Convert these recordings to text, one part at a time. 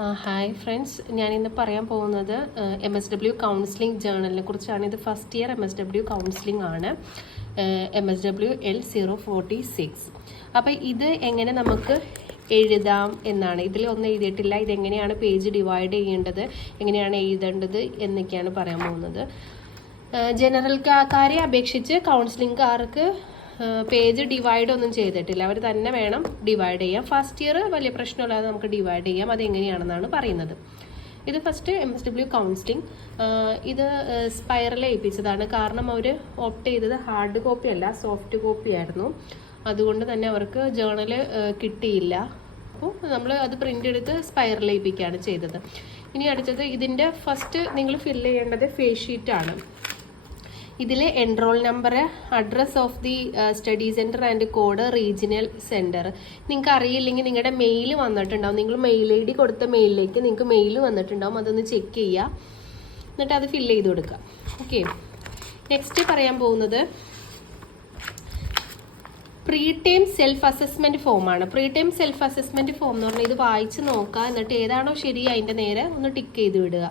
Hi friends, ഞാനിന്ന് പറയാൻ പോകുന്നത് MSW കൗൺസിലിംഗ് ജേർണലിനെ കുറിച്ചാണ്. ഇത് ഫസ്റ്റ് ഇയർ MSW കൗൺസിലിംഗ് ആണ്, MSW L046. അപ്പോൾ ഇത് എങ്ങനെ നമുക്ക് എഴുതാം എന്നാണ്. ഇതിലൊന്നും എഴുതിയിട്ടില്ല. ഇതെങ്ങനെയാണ് പേജ് ഡിവൈഡ് ചെയ്യേണ്ടത്, എങ്ങനെയാണ് എഴുതേണ്ടത് എന്നൊക്കെയാണ് പറയാൻ പോകുന്നത്. ജനറൽക്കാരെ അപേക്ഷിച്ച് കൗൺസിലിംഗുകാർക്ക് പേജ് ഡിവൈഡ് ഒന്നും ചെയ്തിട്ടില്ല. അവർ തന്നെ വേണം ഡിവൈഡ് ചെയ്യാം. ഫസ്റ്റ് ഇയർ വലിയ പ്രശ്നമില്ലാതെ നമുക്ക് ഡിവൈഡ് ചെയ്യാം. അത് എങ്ങനെയാണെന്നാണ് പറയുന്നത്. ഇത് ഫസ്റ്റ് MSW കൗൺസിലിംഗ് ഇത് സ്പൈറൽ ഏൽപ്പിച്ചതാണ്. കാരണം അവർ ഓപ്റ്റ് ചെയ്തത് ഹാർഡ് കോപ്പി അല്ല, സോഫ്റ്റ് കോപ്പി ആയിരുന്നു. അതുകൊണ്ട് തന്നെ അവർക്ക് ജേർണൽ കിട്ടിയില്ല. അപ്പോൾ നമ്മൾ അത് പ്രിൻ്റ് എടുത്ത് സ്പൈറൽ ഏൽപ്പിക്കുകയാണ് ചെയ്തത്. ഇനി അടുത്തത് ഇതിൻ്റെ ഫസ്റ്റ് നിങ്ങൾ ഫില്ല് ചെയ്യേണ്ടത് ഫേസ് ഷീറ്റാണ്. ഇതിൽ enrol number, address of the study centre and code, regional centre. നിങ്ങൾക്ക് അറിയില്ലെങ്കിൽ നിങ്ങളുടെ മെയിൽ വന്നിട്ടുണ്ടാവും. നിങ്ങൾ മെയിൽ ID കൊടുത്ത മെയിലിലേക്ക് നിങ്ങൾക്ക് മെയിൽ വന്നിട്ടുണ്ടാവും. അതൊന്ന് ചെക്ക് ചെയ്യുക, എന്നിട്ട് അത് ഫില്ല് ചെയ്ത് കൊടുക്കുക. ഓക്കെ, നെക്സ്റ്റ് പറയാൻ പോകുന്നത് പ്രീ ടൈം സെൽഫ് അസസ്മെൻറ്റ് ഫോമാണ്. Pre time self assessment form എന്ന് പറഞ്ഞാൽ ഇത് വായിച്ച് നോക്കുക, എന്നിട്ട് ഏതാണോ ശരി അതിൻ്റെ നേരെ ഒന്ന് ടിക്ക് ചെയ്ത് വിടുക.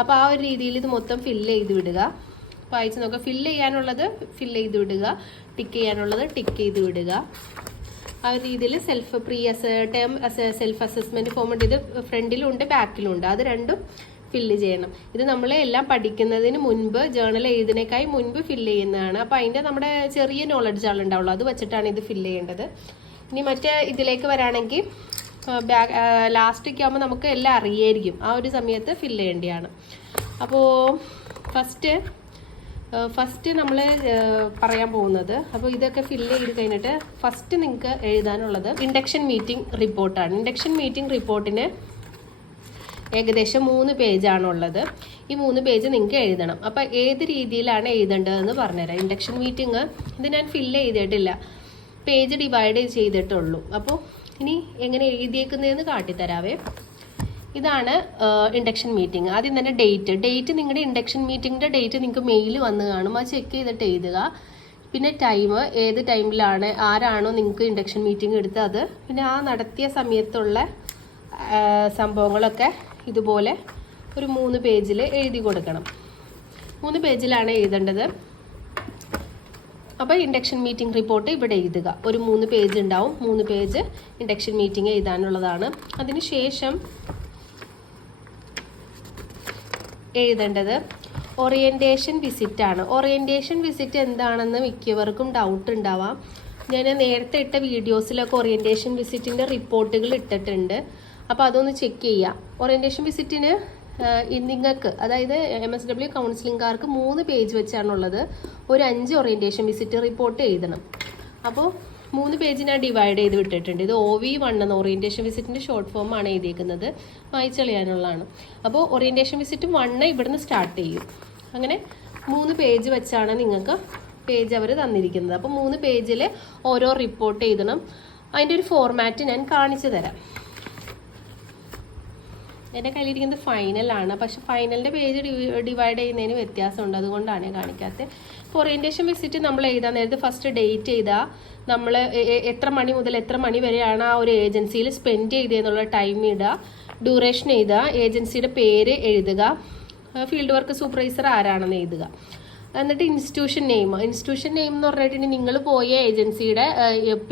അപ്പോൾ ആ ഒരു രീതിയിൽ ഇത് മൊത്തം ഫില്ല് ചെയ്ത് വിടുക. വായിച്ച് നോക്കുക. ഫില്ല് ചെയ്യാനുള്ളത് ഫില്ല് ചെയ്ത് വിടുക, ടിക്ക് ചെയ്യാനുള്ളത് ടിക്ക് ചെയ്ത് വിടുക. ആ രീതിയിൽ ടേം സെൽഫ് അസസ്മെൻറ്റ് ഫോം ഉണ്ട്. ഇത് ഫ്രണ്ടിലുണ്ട് ബാക്കിലുണ്ട്, അത് രണ്ടും ഫില്ല് ചെയ്യണം. ഇത് നമ്മൾ എല്ലാം പഠിക്കുന്നതിന് മുൻപ്, ജേർണൽ എഴുതുന്നതിനേക്കായി മുൻപ് ഫില്ല് ചെയ്യുന്നതാണ്. അപ്പോൾ അതിൻ്റെ നമ്മുടെ ചെറിയ നോളജ് ആളുണ്ടാവുള്ളൂ, അത് വെച്ചിട്ടാണ് ഇത് ഫില്ല് ചെയ്യേണ്ടത്. ഇനി മറ്റേ ഇതിലേക്ക് വരാണെങ്കിൽ ലാസ്റ്റൊക്കെ ആകുമ്പോൾ നമുക്ക് എല്ലാം അറിയായിരിക്കും. ആ ഒരു സമയത്ത് ഫില്ല് ചെയ്യേണ്ടതാണ്. അപ്പോൾ ഫസ്റ്റ് നമ്മൾ പറയാൻ പോകുന്നത്, അപ്പോൾ ഇതൊക്കെ ഫില്ല് ചെയ്ത് കഴിഞ്ഞിട്ട് ഫസ്റ്റ് നിങ്ങൾക്ക് എഴുതാനുള്ളത് ഇൻഡക്ഷൻ മീറ്റിംഗ് റിപ്പോർട്ടാണ്. ഇൻഡക്ഷൻ മീറ്റിംഗ് റിപ്പോർട്ടിന് ഏകദേശം 3 പേജാണുള്ളത്. ഈ 3 പേജ് നിങ്ങൾക്ക് എഴുതണം. അപ്പോൾ ഏത് രീതിയിലാണ് എഴുതേണ്ടതെന്ന് പറഞ്ഞുതരാം. ഇൻഡക്ഷൻ മീറ്റിംഗ് ഇത് ഞാൻ ഫില്ല് ചെയ്തിട്ടില്ല, പേജ് ഡിവൈഡ് ചെയ്തിട്ടുള്ളൂ. അപ്പോൾ ഇനി എങ്ങനെ എഴുതിയേക്കുന്നതെന്ന് കാട്ടിത്തരാവേ. ഇതാണ് ഇൻഡക്ഷൻ മീറ്റിംഗ്. ആദ്യം തന്നെ ഡേറ്റ് നിങ്ങളുടെ ഇൻഡക്ഷൻ മീറ്റിങ്ങിൻ്റെ ഡേറ്റ് നിങ്ങൾക്ക് മെയിൽ വന്ന് കാണും. അത് ചെക്ക് ചെയ്തിട്ട് എഴുതുക. പിന്നെ ടൈം, ഏത് ടൈമിലാണ് ആരാണോ നിങ്ങൾക്ക് ഇൻഡക്ഷൻ മീറ്റിംഗ് എടുത്തത് അത്, പിന്നെ ആ നടത്തിയ സമയത്തുള്ള സംഭവങ്ങളൊക്കെ ഇതുപോലെ ഒരു 3 പേജിൽ എഴുതി കൊടുക്കണം. 3 പേജിലാണ് എഴുതേണ്ടത്. അപ്പോൾ ഇൻഡക്ഷൻ മീറ്റിംഗ് റിപ്പോർട്ട് ഇവിടെ എഴുതുക. ഒരു 3 പേജ് ഉണ്ടാവും. 3 പേജ് ഇൻഡക്ഷൻ മീറ്റിംഗ് എഴുതാനുള്ളതാണ്. അതിനുശേഷം എഴുതേണ്ടത് ഓറിയൻറ്റേഷൻ വിസിറ്റ് ആണ്. ഓറിയൻറ്റേഷൻ വിസിറ്റ് എന്താണെന്ന് മിക്കവർക്കും ഡൗട്ട് ഉണ്ടാവാം. ഞാൻ നേരത്തെ ഇട്ട വീഡിയോസിലൊക്കെ ഓറിയൻറ്റേഷൻ വിസിറ്റിൻ്റെ റിപ്പോർട്ടുകൾ ഇട്ടിട്ടുണ്ട്. അപ്പോൾ അതൊന്ന് ചെക്ക് ചെയ്യുക. ഓറിയൻറ്റേഷൻ വിസിറ്റിന് നിങ്ങൾക്ക്, അതായത് MSW കൗൺസിലിംഗുകാർക്ക് 3 പേജ് വെച്ചാണുള്ളത്. ഒരു 5 ഓറിയൻറ്റേഷൻ വിസിറ്റ് റിപ്പോർട്ട് എഴുതണം. അപ്പോൾ 3 പേജ് ഞാൻ ഡിവൈഡ് ചെയ്ത് വിട്ടിട്ടുണ്ട്. ഇത് OV1 എന്ന ഓറിയൻറ്റേഷൻ വിസിറ്റിൻ്റെ ഷോർട്ട് ഫോം ആണ് എഴുതിയിരിക്കുന്നത്, വായിച്ചറിയാനുള്ളതാണ്. അപ്പോൾ ഓറിയൻറ്റേഷൻ വിസിറ്റ് 1 ഇവിടുന്ന് സ്റ്റാർട്ട് ചെയ്യും. അങ്ങനെ 3 പേജ് വെച്ചാണ് നിങ്ങൾക്ക് പേജ് അവർ തന്നിരിക്കുന്നത്. അപ്പോൾ 3 പേജിൽ ഓരോ റിപ്പോർട്ട് എഴുതണം. അതിൻ്റെ ഒരു ഫോർമാറ്റ് ഞാൻ കാണിച്ചു തരാം. എൻ്റെ കയ്യിലിരിക്കുന്നത് ഫൈനലാണ്, പക്ഷെ ഫൈനലിൻ്റെ പേജ് ഡിവൈഡ് ചെയ്യുന്നതിന് വ്യത്യാസമുണ്ട്, അതുകൊണ്ടാണ് ഞാൻ കാണിക്കാത്തത്. ഇപ്പോൾ ഓറിയൻറ്റേഷൻ വിസിറ്റ് നമ്മൾ എഴുതാൻ നേരത്തെ ഫസ്റ്റ് ഡേറ്റ് എഴുതുക. നമ്മൾ എത്ര മണി മുതൽ എത്ര മണി വരെയാണ് ആ ഒരു ഏജൻസിയിൽ സ്പെൻഡ് ചെയ്തതെന്നുള്ള ടൈം ഇടുക. ഡ്യൂറേഷൻ എഴുതുക. ഏജൻസിയുടെ പേര് എഴുതുക. ഫീൽഡ് വർക്ക് സൂപ്പർവൈസർ ആരാണെന്ന് എഴുതുക. എന്നിട്ട് ഇൻസ്റ്റിറ്റ്യൂഷൻ നെയിം എന്ന് പറഞ്ഞിട്ടുണ്ടെങ്കിൽ നിങ്ങൾ പോയ ഏജൻസിയുടെ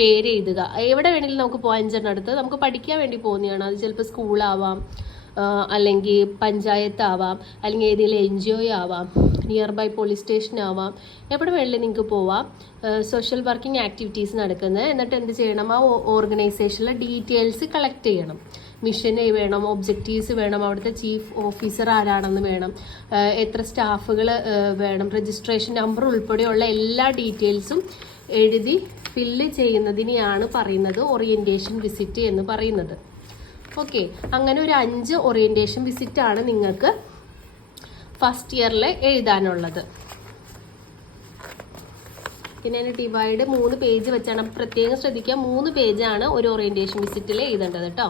പേര് എഴുതുക. എവിടെ വേണമെങ്കിലും നമുക്ക് പോകാൻ 5 അടുത്ത് നമുക്ക് പഠിക്കാൻ വേണ്ടി പോകുന്നതാണ്. അത് ചിലപ്പോൾ സ്കൂളാവാം, അല്ലെങ്കിൽ പഞ്ചായത്ത് ആവാം, അല്ലെങ്കിൽ ഏതെങ്കിലും NGO ആവാം, നിയർ ബൈ പോലീസ് സ്റ്റേഷൻ ആവാം, എവിടെ വേണമെങ്കിലും നിങ്ങൾക്ക് പോവാം. സോഷ്യൽ വർക്കിംഗ് ആക്ടിവിറ്റീസ് നടക്കുന്നത്. എന്നിട്ട് എന്ത് ചെയ്യണം, ആ ഓർഗനൈസേഷനിലെ ഡീറ്റെയിൽസ് കളക്ട് ചെയ്യണം. മിഷൻ വേണം, ഒബ്ജക്റ്റീവ്സ് വേണം, അവിടുത്തെ ചീഫ് ഓഫീസർ ആരാണെന്ന് വേണം, എത്ര സ്റ്റാഫുകൾ വേണം, രജിസ്ട്രേഷൻ നമ്പർ ഉൾപ്പെടെയുള്ള എല്ലാ ഡീറ്റെയിൽസും എഴുതി ഫില്ല് ചെയ്യുന്നതിനെയാണ് പറയുന്നത് ഓറിയൻറ്റേഷൻ വിസിറ്റ് എന്ന് പറയുന്നത്. ഓക്കെ, അങ്ങനെ ഒരു 5 ഓറിയൻറ്റേഷൻ വിസിറ്റ് ആണ് നിങ്ങൾക്ക് ഫസ്റ്റ് ഇയറിൽ എഴുതാനുള്ളത്. പിന്നെ ഡിവൈഡ് 3 പേജ് വെച്ചാണ്. പ്രത്യേകം ശ്രദ്ധിക്കുക, 3 പേജാണ് ഒരു ഓറിയൻറ്റേഷൻ വിസിറ്റിൽ എഴുതേണ്ടത് കേട്ടോ.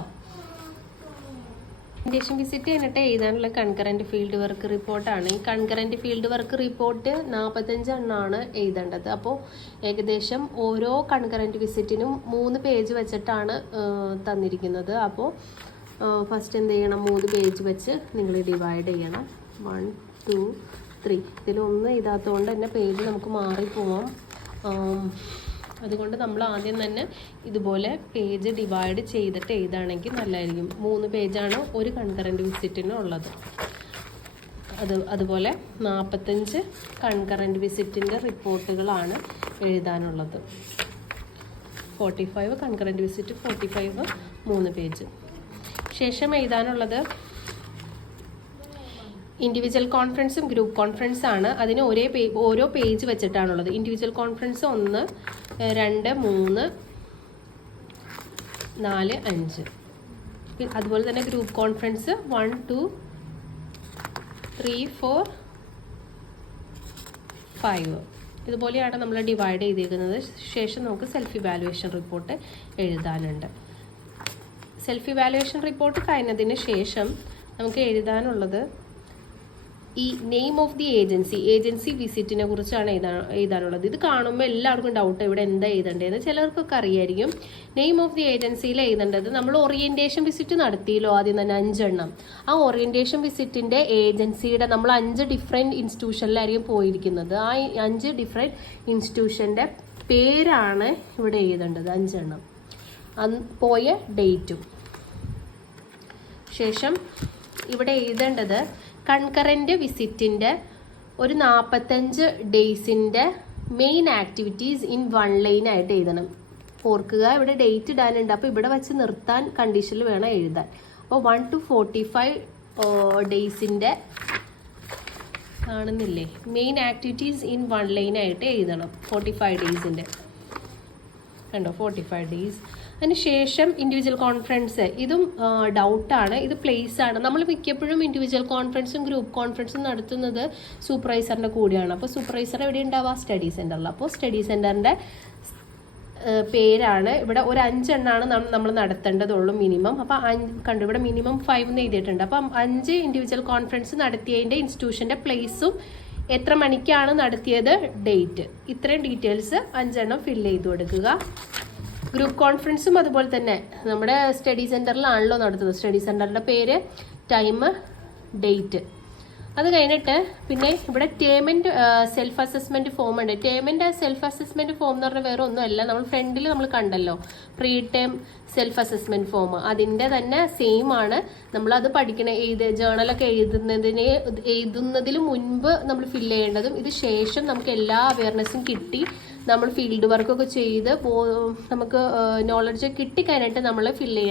ഓറിയൻറ്റേഷൻ വിസിറ്റ് കഴിഞ്ഞിട്ട് എഴുതാനുള്ള കൺകറൻറ്റ് ഫീൽഡ് വർക്ക് റിപ്പോർട്ടാണ്. ഈ കൺകറൻറ്റ് ഫീൽഡ് വർക്ക് റിപ്പോർട്ട് 45 എണ്ണമാണ് എഴുതേണ്ടത്. അപ്പോൾ ഏകദേശം ഓരോ കൺകറൻറ്റ് വിസിറ്റിനും 3 പേജ് വെച്ചിട്ടാണ് തന്നിരിക്കുന്നത്. അപ്പോൾ ഫസ്റ്റ് എന്ത് ചെയ്യണം, 3 പേജ് വെച്ച് നിങ്ങൾ ഡിവൈഡ് ചെയ്യണം. 1 2 3. ഇതിലൊന്ന് ഇതാത്തതുകൊണ്ട് തന്നെ പേജ് നമുക്ക് മാറിപ്പോവാം. അതുകൊണ്ട് നമ്മൾ ആദ്യം തന്നെ ഇതുപോലെ പേജ് ഡിവൈഡ് ചെയ്തിട്ട് എഴുതുകയാണെങ്കിൽ നല്ലതായിരിക്കും. 3 പേജാണ് ഒരു കൺകറൻറ്റ് വിസിറ്റിന് ഉള്ളത്. അതുപോലെ 45 കൺകറൻറ്റ് വിസിറ്റിൻ്റെ റിപ്പോർട്ടുകളാണ് എഴുതാനുള്ളത്. 45 കൺകറൻറ്റ് വിസിറ്റ്, 45 3 പേജ്. ശേഷം എഴുതാനുള്ളത് ഇൻഡിവിജ്വൽ കോൺഫറൻസും ഗ്രൂപ്പ് കോൺഫറൻസാണ്. അതിന് ഓരോ പേജ് വെച്ചിട്ടാണുള്ളത്. Individual conference 1 2 3 4 5. അതുപോലെ തന്നെ ഗ്രൂപ്പ് കോൺഫറൻസ് 1 2 3 4 5. ഇതുപോലെയാണ് നമ്മൾ ഡിവൈഡ് ചെയ്തിരിക്കുന്നത്. ശേഷം നമുക്ക് സെൽഫ് ഇവാലുവേഷൻ റിപ്പോർട്ട് എഴുതാനുണ്ട്. സെൽഫ് ഇവാലുവേഷൻ റിപ്പോർട്ട് കഴിഞ്ഞതിന് ശേഷം നമുക്ക് എഴുതാനുള്ളത് ഈ നെയിം ഓഫ് ദി ഏജൻസി വിസിറ്റിനെ കുറിച്ചാണ് എഴുതാനുള്ളത്. ഇത് കാണുമ്പോൾ എല്ലാവർക്കും ഡൗട്ട് ഇവിടെ എന്താ എഴുതേണ്ടതെന്ന്. ചിലർക്കൊക്കെ അറിയായിരിക്കും. നെയിം ഓഫ് ദി ഏജൻസിയിൽ എഴുതേണ്ടത്, നമ്മൾ ഓറിയന്റേഷൻ വിസിറ്റ് നടത്തിയല്ലോ ആദ്യം തന്നെ 5 എണ്ണം. ആ ഓറിയന്റേഷൻ വിസിറ്റിന്റെ ഏജൻസിയുടെ നമ്മൾ 5 ഡിഫറെൻറ്റ് ഇൻസ്റ്റിറ്റ്യൂഷനിലായിരിക്കും പോയിരിക്കുന്നത്. ആ 5 ഡിഫറെൻറ്റ് ഇൻസ്റ്റിറ്റ്യൂഷൻ്റെ പേരാണ് ഇവിടെ എഴുതേണ്ടത്, 5 എണ്ണം, പോയ ഡേറ്റും. ശേഷം ഇവിടെ എഴുതേണ്ടത് കൺകറൻറ്റ് വിസിറ്റിൻ്റെ ഒരു 45 ഡേയ്സിൻ്റെ മെയിൻ ആക്ടിവിറ്റീസ് ഇൻ 1 ലൈനായിട്ട് എഴുതണം. ഓർക്കുക, ഇവിടെ ഡേറ്റ് ഇടാനുണ്ട്. അപ്പോൾ ഇവിടെ വെച്ച് നിർത്താൻ കണ്ടീഷനിൽ വേണം എഴുതാൻ. അപ്പോൾ 1 to 45 ഡേയ്സിൻ്റെ കാണുന്നില്ലേ, മെയിൻ ആക്ടിവിറ്റീസ് ഇൻ 1 ലൈനായിട്ട് എഴുതണം. 45 ഡേയ്സിൻ്റെ കണ്ടോ, 45 ഡേയ്സ്. അതിനുശേഷം ഇൻഡിവിജ്വൽ കോൺഫറൻസ്, ഇതും ഡൗട്ടാണ്. ഇത് പ്ലേസ് ആണ്. നമ്മൾ മിക്കപ്പോഴും ഇൻഡിവിജ്വൽ കോൺഫറൻസും ഗ്രൂപ്പ് കോൺഫറൻസും നടത്തുന്നത് സൂപ്പർവൈസറിൻ്റെ കൂടെയാണ്. അപ്പോൾ സൂപ്പർവൈസർ എവിടെ ഉണ്ടാവുക, സ്റ്റഡി സെൻറ്ററിൽ. അപ്പോൾ സ്റ്റഡി സെൻറ്ററിൻ്റെ പേരാണ് ഇവിടെ ഒരു 5 എണ്ണമാണ് നമ്മൾ നടത്തേണ്ടതുള്ളൂ മിനിമം. അപ്പോൾ കണ്ടു, ഇവിടെ മിനിമം 5 എന്ന് എഴുതിയിട്ടുണ്ട്. അപ്പം 5 ഇൻഡിവിജ്വൽ കോൺഫറൻസ് നടത്തിയതിൻ്റെ ഇൻസ്റ്റിറ്റ്യൂഷൻ്റെ പ്ലേസും എത്ര മണിക്കാണ് നടത്തിയത്, ഡേറ്റ്, ഇത്രയും ഡീറ്റെയിൽസ് 5 എണ്ണം ഫില്ല് ചെയ്ത് കൊടുക്കുക. ഗ്രൂപ്പ് കോൺഫറൻസും അതുപോലെ തന്നെ നമ്മുടെ സ്റ്റഡി സെൻറ്ററിലാണല്ലോ നടത്തുന്നത്. സ്റ്റഡി സെൻറ്ററിൻ്റെ പേര്, ടൈം, ഡേറ്റ്. അത് കഴിഞ്ഞിട്ട് പിന്നെ ഇവിടെ ടേമെൻറ്റ് സെൽഫ് അസസ്മെൻറ്റ് ഫോം ഉണ്ട്. ടേമെൻറ്റ് സെൽഫ് അസസ്മെൻറ്റ് ഫോം എന്ന് പറഞ്ഞാൽ വേറെ ഒന്നുമല്ല, നമ്മൾ ഫ്രണ്ടിൽ നമ്മൾ കണ്ടല്ലോ pre term self assessment form, അതിൻ്റെ തന്നെ സെയിം ആണ്. നമ്മളത് പഠിക്കണ ജേണലൊക്കെ എഴുതുന്നതിന് മുൻപ് നമ്മൾ ഫില്ല് ചെയ്യേണ്ടതും, ഇത് ശേഷം നമുക്ക് എല്ലാ അവയർനെസ്സും കിട്ടി നമ്മൾ ഫീൽഡ് വർക്കൊക്കെ ചെയ്ത് നമുക്ക് നോളജ് കിട്ടിക്കഴിഞ്ഞിട്ട് നമ്മൾ ഫില്ല്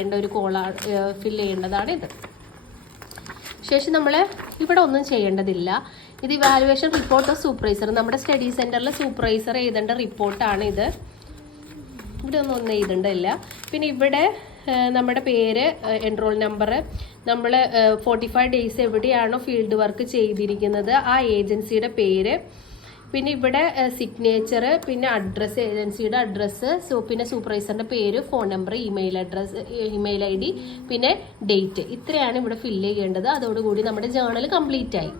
ചെയ്യേണ്ടതാണ് ഇത്. ശേഷം നമ്മൾ ഇവിടെ ഒന്നും ചെയ്യേണ്ടതില്ല. ഇത് ഇവാലുവേഷൻ റിപ്പോർട്ട് ഓഫ് സൂപ്പർവൈസർ, നമ്മുടെ സ്റ്റഡി സെൻറ്ററിൽ സൂപ്പർവൈസർ എഴുതേണ്ട റിപ്പോർട്ടാണ് ഇത്. ഇവിടെ ഒന്നും എഴുതേണ്ടതില്ല. പിന്നെ ഇവിടെ നമ്മുടെ പേര്, എൻറോൾ നമ്പർ, നമ്മൾ 45 ഡേയ്സ് എവിടെയാണോ ഫീൽഡ് വർക്ക് ചെയ്തിരിക്കുന്നത് ആ ഏജൻസിയുടെ പേര്, പിന്നെ ഇവിടെ സിഗ്നേച്ചർ, പിന്നെ അഡ്രസ്സ്, ഏജൻസിയുടെ അഡ്രസ്സ്, പിന്നെ സൂപ്പർവൈസറിൻ്റെ പേര്, ഫോൺ നമ്പർ, ഇമെയിൽ ID, പിന്നെ ഡേറ്റ്. ഇത്രയാണ് ഇവിടെ ഫില്ല് ചെയ്യേണ്ടത്. അതോടുകൂടി നമ്മുടെ ജേണൽ കംപ്ലീറ്റ് ആയി.